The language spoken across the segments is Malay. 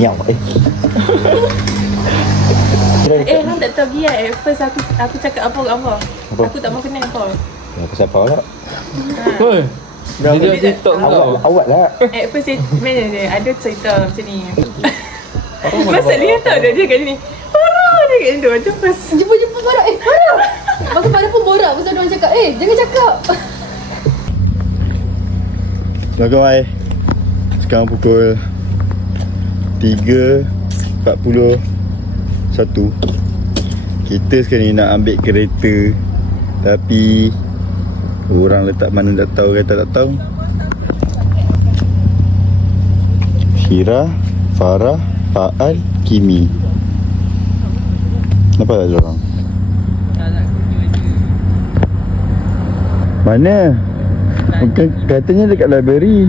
miau. Hang tak tahu dia. At first aku cakap apa kat apa? Aku tak mau kenal apa. Pasal apa lah? Oi. Dia TikTok kau. Awak lah. At first dia ada cerita macam ni. Masa dia tahu dia kat sini. Farah dia kat situ. Macam first. Jumpa Farah. Farah. Masa Farah pun borak. Pasal dia orang cakap, jangan cakap. Dah guys. Sekarang pukul 3.41. Kita sekarang ni nak ambil kereta, tapi orang letak mana tak tahu, kata tak tahu. Syira, Farah, Fa'al, Kimi. Kenapa tak ada orang? Mana? Bukan, katanya dekat library.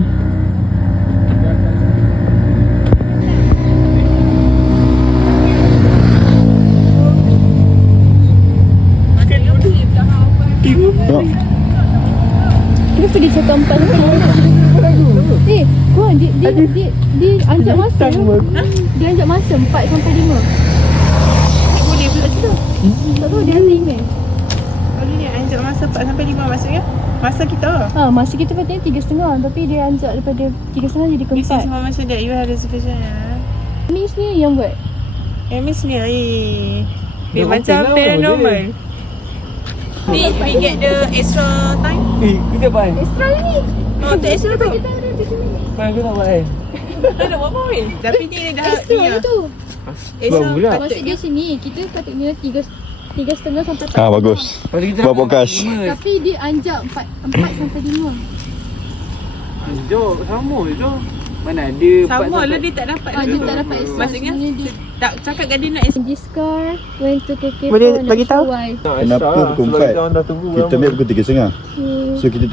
Tengok. Kenapa dia cakap 4 sampai 5? Korang dia anjak masa. Dia anjak masa 4 sampai 5. Boleh pula situ. Tak tahu dia hantar email. Boleh ni anjak masa 4 sampai 5 maksudnya? Masa kita. Masa kita patutnya 3.30, tapi dia anjak daripada 3.30 jadi ke This is 4. how much that you have reservation. Ni sendiri yang buat. Amy sendiri. Dia Dia macam hotel lah, paranormal. Ni we get the extra time. Kita buat. Extra ni. Oh, the extra tu. Bukan kita buat. Tak ada apa-apa weh. Tapi ni dah Extra ni ni tu. Buat pula. Maksud dia sini, kita patutnya 3.30 sampai 4. Bagus. Buat podcast. Tapi dia anjak 4 sampai 5. Jom, sama je tu. Mana ada sama lah dia tak dapat. Dia tak dapat extra. Maksudnya Sebenarnya dia tak cakap kat dia nak extra. this car went to KK. Boleh bagi tahu? Kenapa pukul 4? Kita ambil pukul 3.30. So kita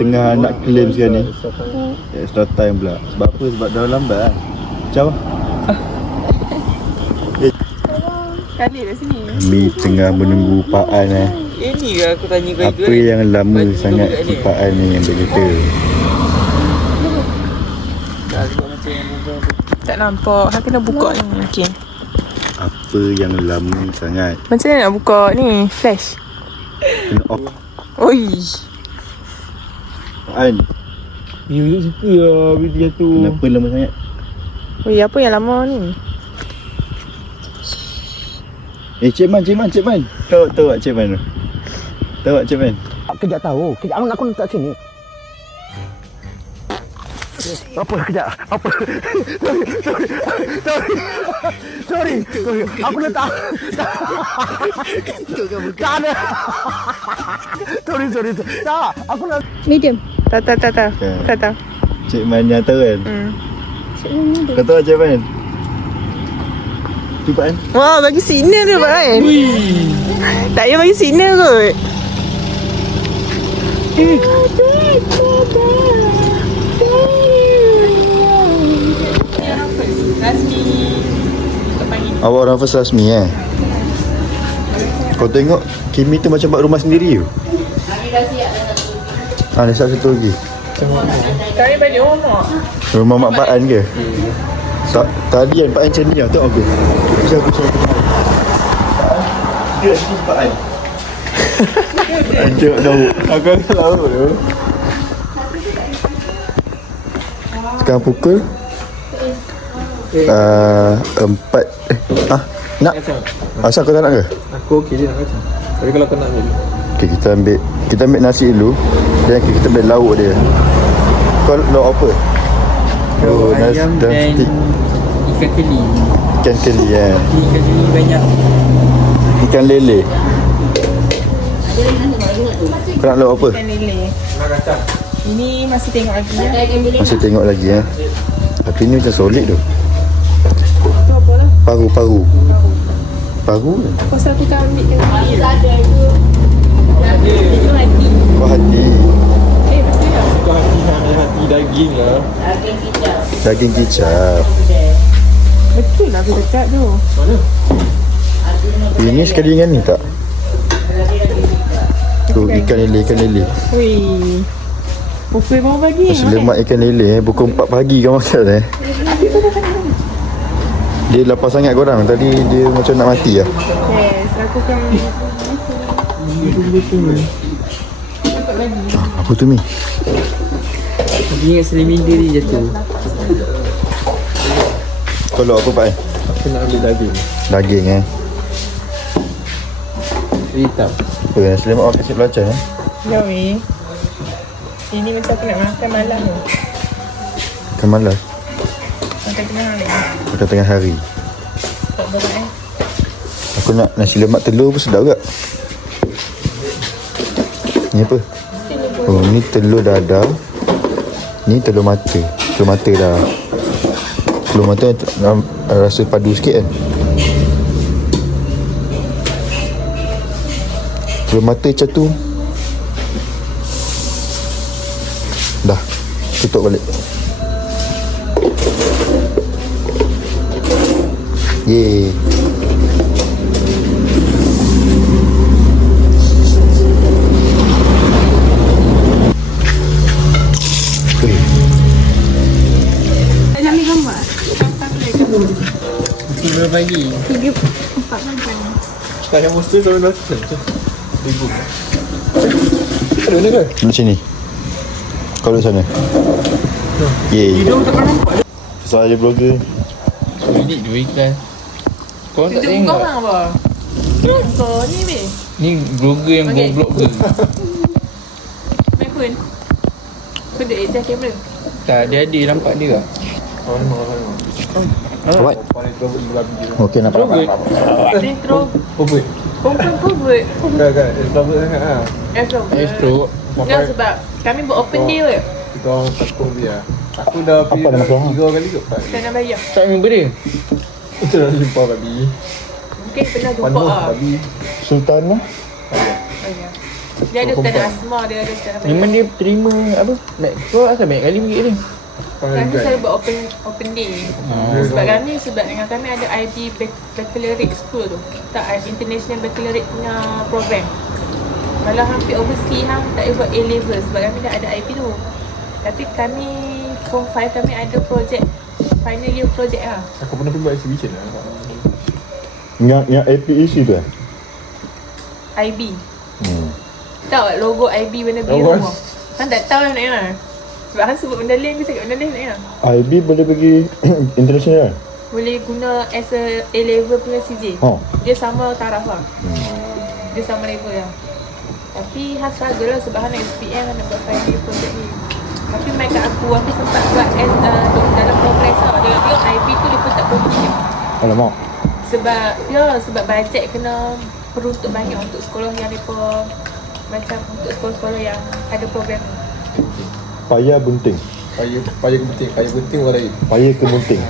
tengah nak claim sekarang ni. Extra time pula. Sebab apa? Sebab dah lambat lah. Macam Kali kat sini. kami tengah menunggu Pak An Ini ke aku tanya kau Apa yang lama sangat si Pak An ni ambil kereta? Tak nampak. Hang kena buka ni mungkin. Apa yang lama sangat? Macam mana nak buka ni? Flash. Kena off. Oi. Pak An, You suka lah video tu. kenapa lama sangat? Oi, apa yang lama ni? Cik Man. Tahu tak Cik Man tu? Tahu tak Cik Man? Kejap tahu. Kejap aku letak sini. Apa kejap? Apa? Sorry. Aku letak. Tak ada. Sorry. Tak, aku nak Medium. Tak. Cik Man yang tahu kan? Medium. Kau tahu tak Cik Man? Tu Pak An? Wah, bagi signal tu Pak An. Tak payah bagi signal kot. Awak orang first rasmi Kau tengok Kimi tu macam buat rumah sendiri tu. Dah siap satu lagi. Kami balik rumah. Rumah Mak Pak An ke? Tadi kan Pak An macam ni lah. Tengok aku. Macam aku cakap Pak An. Dia ni Pak An. Tengok daun. Aku akan laut tu. Sekarang pukul 4. Nak? Asal kau tak nak ke? Aku okey je nak kacang. Tapi kalau kau nak ambil. Okay, kita ambil nasi dulu. Dan kita ambil lauk dia. Kau lauk apa? Oh, nasi ayam dan dan stik. ikan keli. Ikan keli Ikan keli banyak. Ikan lele. Kau nak lauk apa? Ikan lele. Nak kacang. Ini masih tengok lagi ya. Masih tengok lagi Tapi ni macam solid tu. Tu apa lah? Paru. Paru ke? Pasal aku tak ambil kan. Itu hati. Kau hati. Betul tak? Kau hati daging lah. Daging kicap. Betul lah aku cakap tu. Ini sekali dengan ni tak? Tu ikan lele. Wih. Pukul berapa pagi? Nasi lemak ikan lele pukul 4 pagi kau makan Dia lapar sangat korang. Tadi dia macam nak mati lah. Yes, aku kan Apa tu Mi? Aku ingat seliminda dia jatuh. Kalau apa Pak? Aku nak ambil daging. Daging Hitam. Apa nasi lemak awak kasih belacan Jom ni. Ini macam aku nak makan malam tu. Kan malas. Makan tengah hari. Makan tengah hari. Tak berat Aku nak nasi lemak telur pun sedap juga. Ni apa? Oh, ni telur dadar. Ni telur mata. Telur mata dah. Telur mata rasa padu sikit kan. Telur mata macam tu. Dah. Tutup balik. Yeay. Tak nak ambil gambar? Berapa pagi? 3, 4 macam. Tak yang poster sama macam ribu. Ada mana ke? Duduk sini. Kau duduk sana. Yeay. Hidung tak pernah nampak. Soal dia blogger. Ini dua iklan. Korang tak Tunjuk tengok. muka orang apa? Muka ni weh. Ni blogger yang Okay. goblok ke? Main phone. Kau duduk atas kamera. Tak, dia ada nampak dia tak? Alright. Okey, nampak. Dia terus Pervert. pervert. Kan, extrovert sangat lah. Extro. Ya sebab kami buat open day ke. Kita orang takut dia. Aku dah pergi nama kau? 3 kali kot. Saya nak bayar. Tak member dia? Kita dah jumpa babi. Mungkin pernah jumpa Penuh lah. babi. Sultan lah. Bayar. Dia ada stand asma, dia ada stand apa. Memang dia terima apa? Kau asal banyak kali pergi ni? Kami selalu buat open day. Sebab dengan kami ada IB Baccalaureate School tu. Tak, International Baccalaureate punya program. Kalau hampir overseas tak boleh buat A-level sebab kami dah ada IB tu. Tapi kami Form 5 kami ada projek, final year projek lah. Aku pernah pergi buat exhibition lah. Yang APEC tu eh? IB. Tahu tak logo IB warna biru Awak. tu? Kan tak tahu nak dengar. Sebab Han sebut benda lain, aku cakap benda lain nak dengar. IB boleh pergi international. Boleh guna as a A-level punya CJ. Oh. Dia sama taraf lah. Dia sama level lah. Tapi Han struggle lah sebab Han nak SPM, Han nak buat final year project ni. Tapi main kat aku sempat buat as dalam progress lah. Dia IB tu dia pun tak complete. Alamak. Sebab bajet kena peruntuk banyak untuk sekolah yang mereka macam untuk sekolah-sekolah yang ada program ni. Payah bunting. Payah kepenting. Payah penting orang lain. Payah kemunting.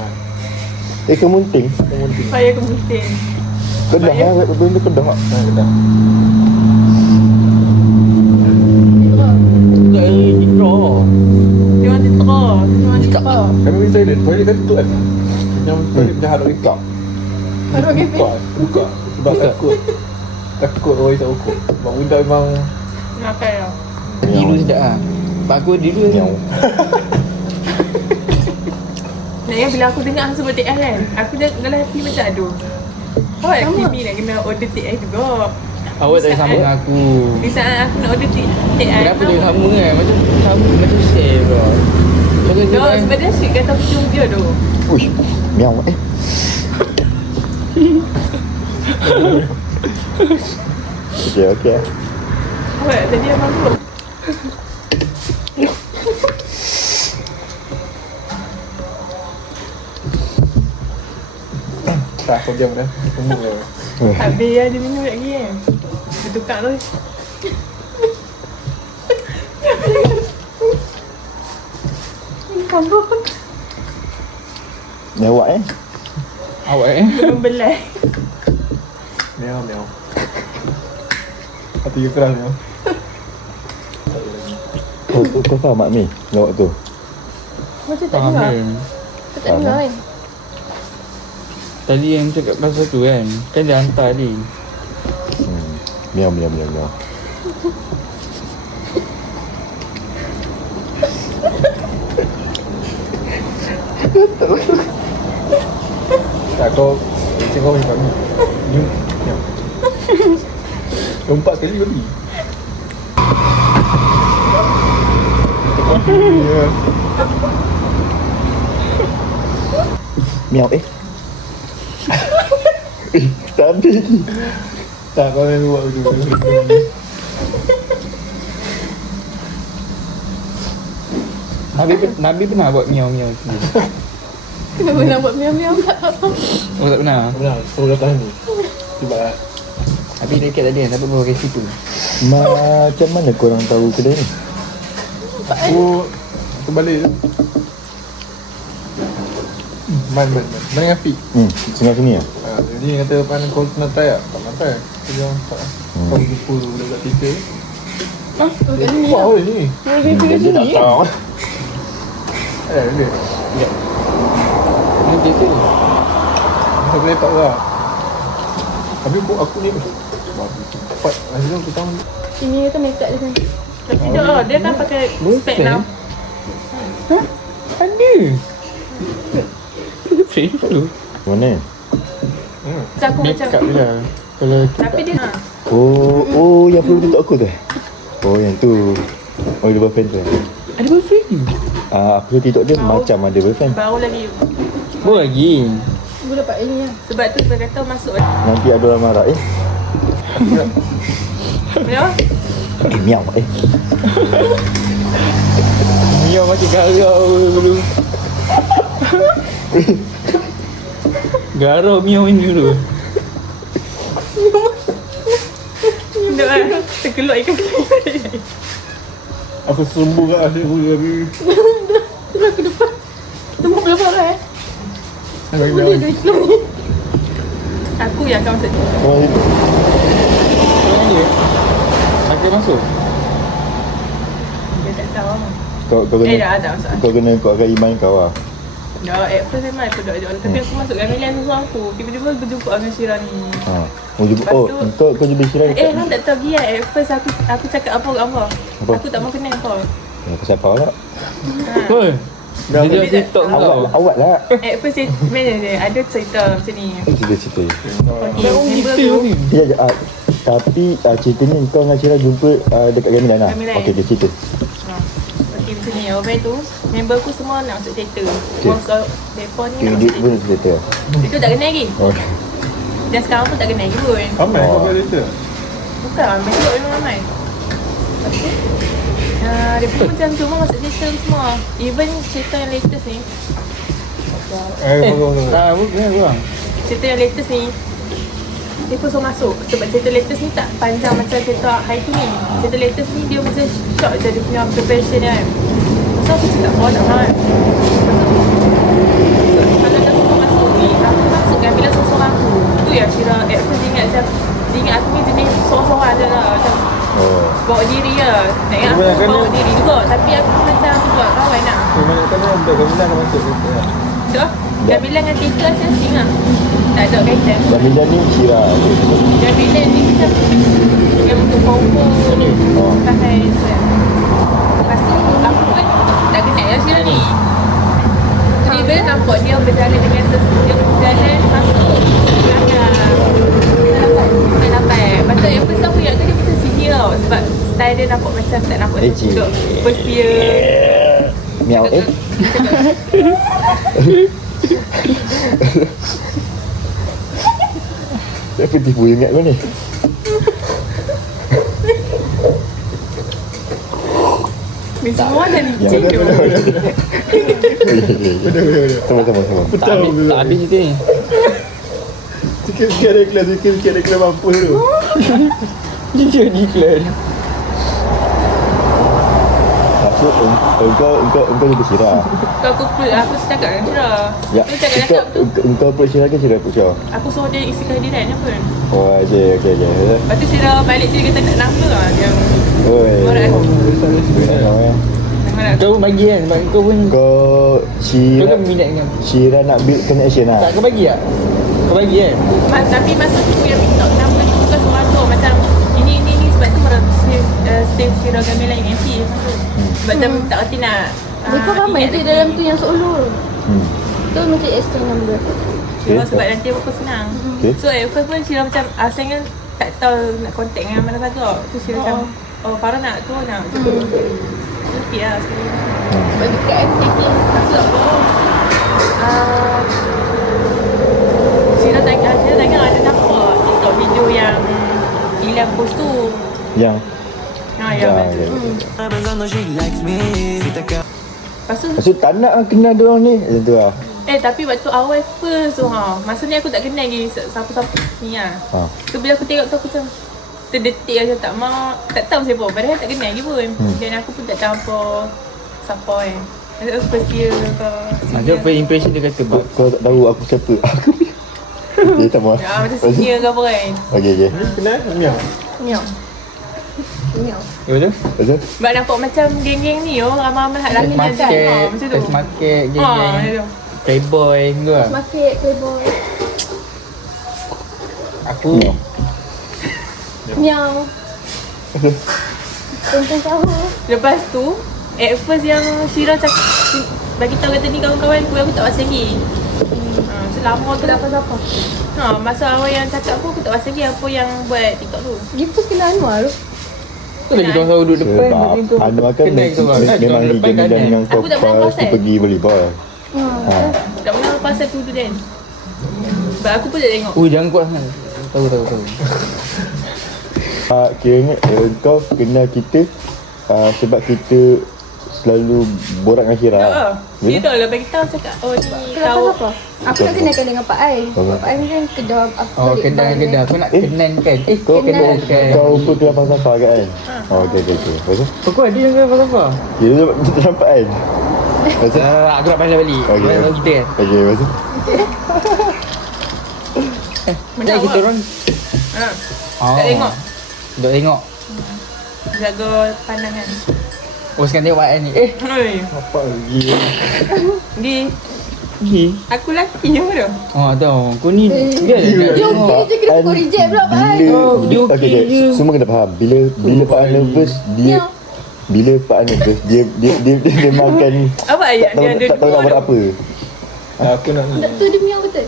Kemunting. Saya kemudian. Kedah lah. Benda kedah. Kedah. Dia orang titera. Kami pergi toilet. Toilet kan tutup kan? Yang toilet dah harap ikat. Buka. Sebab takut orang isap ukur. Sebab budak memang Makan lah. biru sedap lah. Pak aku dia dulu Nyau. Nak bila aku dengar Han sebut TS kan, aku dalam hati macam aduh. Awak Kimi nak kena order TS juga. Awak tak sama dengan aku. Di saat aku nak order TS. Kenapa dia sama kan? Macam sama, macam share bro. Macam dia kan. Sebab dia asyik kata hujung dia tu. Uish. Miau. Okey. Awak tadi abang tu. Tak, kau diam dah. Tunggu lah. Habis lah dia minum lagi kan. Dia tukar tu. Kamu pun Mewah Awak membelai. Meow. Hati you keras meow. Kau faham mak ni? Lawak tu. Macam tak dengar. Tak dengar kan. Tadi yang cakap pasal tu kan. Kan dia hantar ni. Miau. Tak, kau macam kau macam kami. Ni. Lompat sekali bagi. Ya. Miau tak habis lagi. Tak, kau yang buat macam tu. Nabi pernah buat miau-miau sendiri. Kenapa nak buat miau-miau kat apa? Oh tak pernah. Benar, 10 tahun ni. Cuba lah. Habis dekat tadi kan, tak apa resipi tu. Macam mana korang tahu kedai ni? Aku balik je. Man dengan Fik. Sini lah. Jadi dia kata pan kau nak try tak? Tak nak try. Aku bilang tak. Kau jumpa budak-budak kita. Wah, ni. Dia tak tahu. Dia. Ini dia tu. Aku boleh tak lah. Tapi aku ni cepat. Akhirnya aku tahu. Ini tu make up dia kan. Tak tidak lah, dia kan pakai spek now. Ada. Frame tu. Mana? So aku macam, Makeup je lah. Kalau tapi dia Oh, yang perlu tutup aku tu eh? Oh, yang tu. Oh, dia boyfriend tu eh? ada boyfriend. Aku tutup dia macam ada boyfriend. baru lagi. Oh lagi. Aku dapat ini lah. Sebab tu saya kata masuk. Nanti ada orang marah Kenapa? Miau Miau macam garau dulu. Garau miau ini dulu. Tidak lah, terkeluk ikan. Aku sembuh kat asyik aku lagi. Tunggu berapa lah Boleh dia ikut ni. Aku yang akan masuk. Orang dia. Aku masuk. Dia tak tahu. Kau kena Dah masuk. Kau kena kuatkan iman kau lah. Dah, at first memang aku duduk jual. Tapi aku masuk Gamilan seorang aku. Tiba-tiba berjumpa dengan Syirah ni. Kau jumpa Syirah Hang tak tahu dia. At first aku cakap apa kat apa. Apa? Aku tak mau kenal kau. Pasal kau lah. Oi. Dia Dia TikTok tak kau. Awak lah. At first dia ada cerita macam ni. Cerita Okay, member Kita tu. ni. Ya, tapi ceritanya kau dengan Syirah jumpa dekat Gamilan lah. Gamilan. Okey, cerita. Okay, macam ni. Lepas tu, member aku semua nak masuk teater. Semua mereka ni nak Dia masuk pun teater. cerita. Dia tu tak kenal lagi. Oh. Dan sekarang pun tak kenal lagi pun. Ramai kau balik tu. Bukan, mereka memang ramai. Lepas tu, dia pun macam cuma masuk teater semua. Even cerita yang latest ni, Bagus. Bukan. cerita yang latest ni, dia pun suruh masuk. Sebab cerita latest ni tak panjang macam cerita hari tu ni. Cerita latest ni dia macam short je dia punya preparation dia kan. So aku cakap, oh nak kan. Kalau dah semua masuk ni, aku masuk kan bila seorang aku. Tu yang Syirah at first dia ingat macam, dia ingat aku ni jenis seorang-seorang je lah. Macam bawa diri lah. Nak ingat aku bawa diri juga. Tapi aku macam buat kawan lah. Kebanyakan kan untuk Gamilan dah masuk tu. So, Gamilan dengan teater asing lah. Tak ada kaitan. Gamilan ni Syirah. Gamilan ni macam yang untuk combo ni. Pakai macam. Lepas tu aku kan tak kenal lah Syirah ni. Tiba nampak dia berjalan dengan dia berjalan masuk belakang. Saya dapat. Lepas tu yang first aku ingat tu dia macam senior tau. Sebab style dia nampak macam tak nampak duduk first year. Miau Apa tipu ingat kau ni? Ni semua dah Ya, licin tu. Sama. Tak habis cerita ni. Sikit-sikit ada kelas, sikit-sikit ada kelas mampus tu. Dia declare. Engkau jumpa Syirah. Aku cakap dengan Syirah. Ya. Dia cakap tu. Engkau approach Syirah ke Syirah approach kau? Aku suruh dia isi kehadiran apa. Oh, okey. Lepas tu Syirah balik dia kata tak nama lah. Yang Oi. Morat aku. Kau pun bagi kan sebab kau pun Kau kau kan minat dengan. Syirah nak build connection lah. Tak kau bagi tak? Kau bagi kan? Tapi masa tu yang minta nama tu bukan seorang tu. Macam ini sebab tu orang save Syirah Gamilan UMP. Sebab tu tak reti nak Mereka ramai je dalam tu yang solo. Hmm. Tu macam extra number. Syirah sebab nanti apa senang. Okay. So at first pun Syirah macam saya kan tak tahu nak contact dengan mana saja. Tu Syirah macam Farah nak tu nak macam tu. Okey lah sekali. Sebab dekat MTK maksud apa? Syirah tanya ada nampak TikTok video yang Ilham post tu. Yang Ya. Lepas tu tak nak kenal dia orang ni. Macam tu lah. tapi waktu awal first tu masa ni aku tak kenal lagi siapa-siapa ni lah. So bila aku tengok tu aku macam terdetik macam tak tahu siapa. Padahal tak kenal lagi pun. Dan aku pun tak tahu apa siapa Macam first year ke. Ada first impression dia kata Kau tak tahu aku siapa. Okay, tak mahu. Macam senior ke apa kan. Okay. Kenal? Miao. Miao. Ya betul? Betul? Sebab nampak macam geng-geng ni ramai-ramai hak lagi Market, macam tu. Test market, macam geng-geng tu. Playboy tu lah. Market Playboy. Aku Miau. Tonton tahu. Lepas tu at first yang Syirah cakap bagi tahu kata ni kawan-kawan aku tak rasa lagi. Selama tu Siapa-siapa? masa awal yang cakap pun aku tak rasa lagi apa yang buat TikTok tu. Dia first kenal Anwar tu. tu lagi kau selalu duduk depan. Sebab Anwar kan memang gigi dengan kau Aku tak pernah pas pasal. pergi volleyball. Tak pernah pasal tu kan. Sebab aku pun tak tengok. Jangan kuat sangat. Tahu. Kiranya kau kenal kita sebab kita selalu borak dengan Syirah. Dia dah lah bagi tahu cakap ni tahu. Siapa? Aku tak kenalkan dengan Pak Ai. Pak Ai ni kan kedai apa? Kedai. Aku nak kenan kan. Kau kenan kan. Kau pun tu falsafah kan? Okey. Lepas tu? Kau ada yang apa? Dia tak nampak kan? Lepas tu? Aku nak balik. Okey. Tahu kita kan. Okey, lepas tu? Macam kita orang. Tak tengok. Tak tengok. Jaga pandangan. Sekarang tengok Wan ni. Apa lagi? Gi. Aku lelaki je tu. Tahu. Kau ni dia Dia okey je kena kau reject pula Pak Ai. dia okey je. Semua kena faham. Bila Pak An nervous, dia bila Pak An nervous, dia memang kan Apa ayat dia ada tak tahu nak buat apa. Aku nak ni. Tu dia miau betul.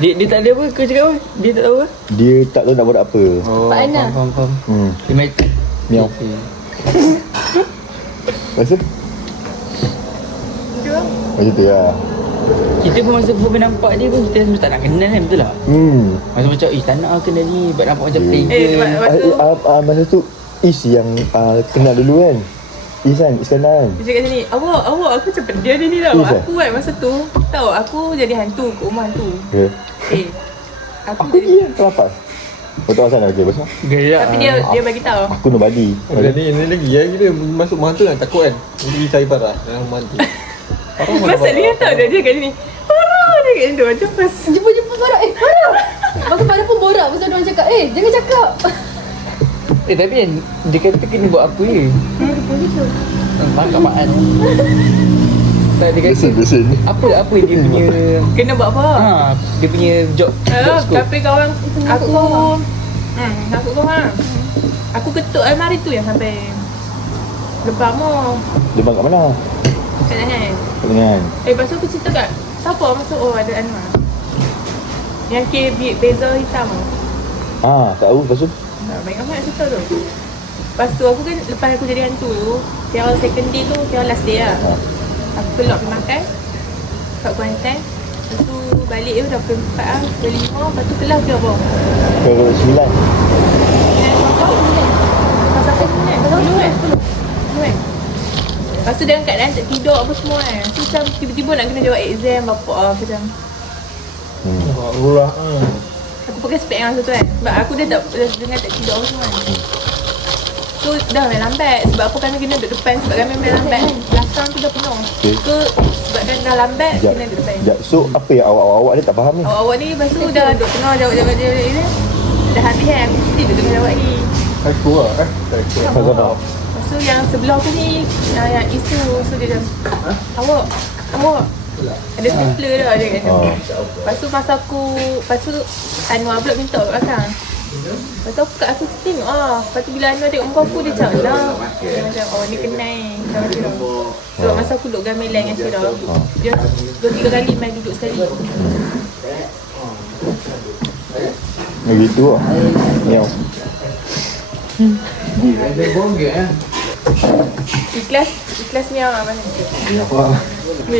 Dia tak ada apa? Kau cakap apa? Dia tak tahu apa? Dia tak tahu nak buat apa. Pak Ana. Faham. Dia main Miau. Lepas tu? Macam tu lah. Kita pun masa pun nampak dia pun kita macam tak nak kenal kan, betul tak? Masa macam tak nak kenal ni sebab nampak macam player. Masa tu Is yang kenal dulu kan. Is kan, Iskandar kan. Dia cakap sini, awak aku macam dia ni tau. Is Aku kan masa tu, tahu aku jadi hantu kat rumah hantu. Ya. Aku Aku jadi, pergi kan, kenapa? Kau tahu asal nak kerja pasal? Gerak. tapi dia bagi tahu. Aku nobody. Ni lagi ya kita masuk rumah tu kan takut kan. Nanti pergi cari Farah dalam rumah tu. Masa dia tahu dia kat sini. Farah dia kat situ. Macam pas. Jumpa Farah. Farah. Masa Farah pun borak pasal dia orang cakap, jangan cakap. Tapi kan dia kata kena buat apa je. Polis tu. Tangkap Maan. Tak dia kata Lesen. apa dia punya Kena buat apa? dia punya job scope. Tapi kawan aku kau aku ketuk almari tu yang sampai lepas mu. Dia bang kat mana? Kat tangan. Kat tangan. Lepas tu aku cerita kat siapa masuk, ada Anwar. Yang bezel hitam tu. Tahu lepas tu? Banyak amat cerita tu. Lepas tu aku kan, lepas aku jadi hantu tu, kira second day tu, kira last day lah. Aku keluar pergi makan kat Kuantan. Lepas tu balik tu dah pukul 4 lah, pukul 5. Lepas tu kelas dia apa? Pukul 9. Pasal 10 kan? 10 kan? Lepas tu dalam keadaan tak tidur apa semua kan. Tu macam tiba-tiba nak kena jawab exam apa macam. Murah. Aku pakai spek yang masa tu kan. Sebab aku dah tak dengar tak tidur apa semua kan. Tu dah main lambat. Sebab apa kami kena duduk depan. Sebab kami main lambat kan. Belakang tu dah penuh. Ke sebab kan dah lambat kena duduk depan. So apa yang awak ni tak faham ni? Awak ni lepas tu dah duduk tengah jawab-jawab dia ni. Dah habis kan. Aku mesti duduk tengah jawab ni. Aku lah. Falsafah. Lepas tu yang sebelah aku ni yang isu. So dia dah awak ada stapler dah dia kata. Lepas tu masa aku, lepas tu Anwar pula minta kat belakang. Lepas tu aku tengok Lepas tu bila Anwar tengok muka aku, dia cakap lah. Dia macam, oh ni kenal sama Syirah. Sebab masa aku duduk gamelan dengan Syirah, dia 2-3 kali main duduk sekali. Begitu lah. Ya. Dia bonggek kan. Ikhlas ni orang mana?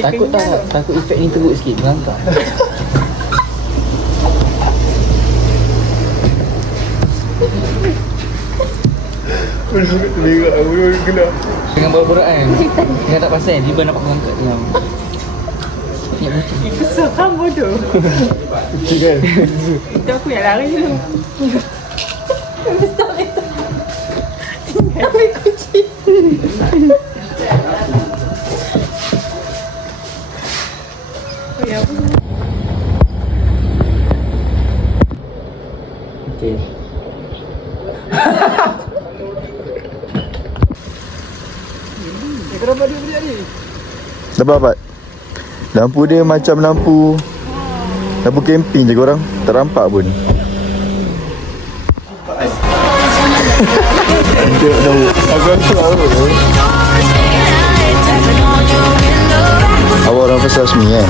Takut tak? Takut efek ni teruk sikit. Melangkah. Dengan borak-borak kan. Dengan tak pasal tiba nampak mengangkat diam. Itu seram bodoh. Kan? Itu aku yang lari dulu. Besar itu. Ambil kucing. Oh ya apa? Okey. Kenapa dia beli ni? Dapat. Lampu dia macam lampu camping je korang. Tak nampak pun. Tengok tahu. Aku rasa tahu. Awak orang pasal Asmi kan?